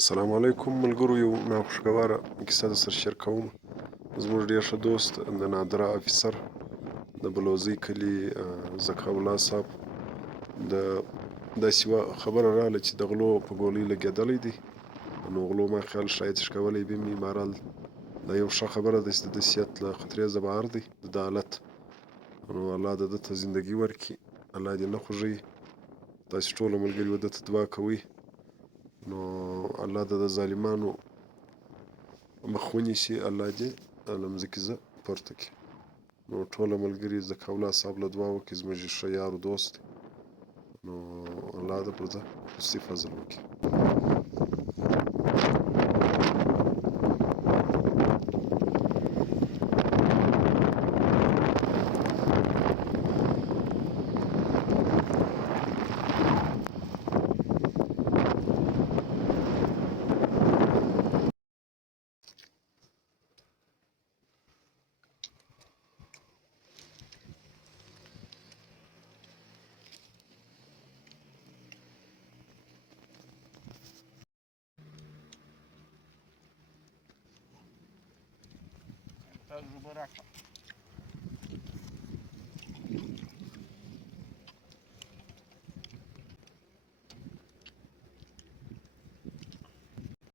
السلام علیکم ملګرو، یو ناخوشګواره کیسه درسره شیر کوم. زموږ ډېر ښه دوست د نادره افیسر د بلوزۍ کلي ذکا الله صاحب د داسې یوه خبره راغله چې د غلو په ګولۍ لګېدلی دی. نو غلو ما خیال شاید شکولی بیم بهرحال دا یو ښه خبره ده چې د ده صحت له خطرې څخه بهر دی د ده حالت. نو الله د ده ته زندګي ورکړي، الله دې نه خوږوي. تاسې ټوله ملګري د ده ته دعا کوئ، نو الله د ظالمانو مخ ونیسي، الله دې له مځکې زه پورته کړي. نو ټوله ملګري ذکا الله صاحب له دعا وکړي، زموږ ښه یار و دوست دی. نو الله دې پر ده خصوصي فضل وکړي. تجربه راکړه.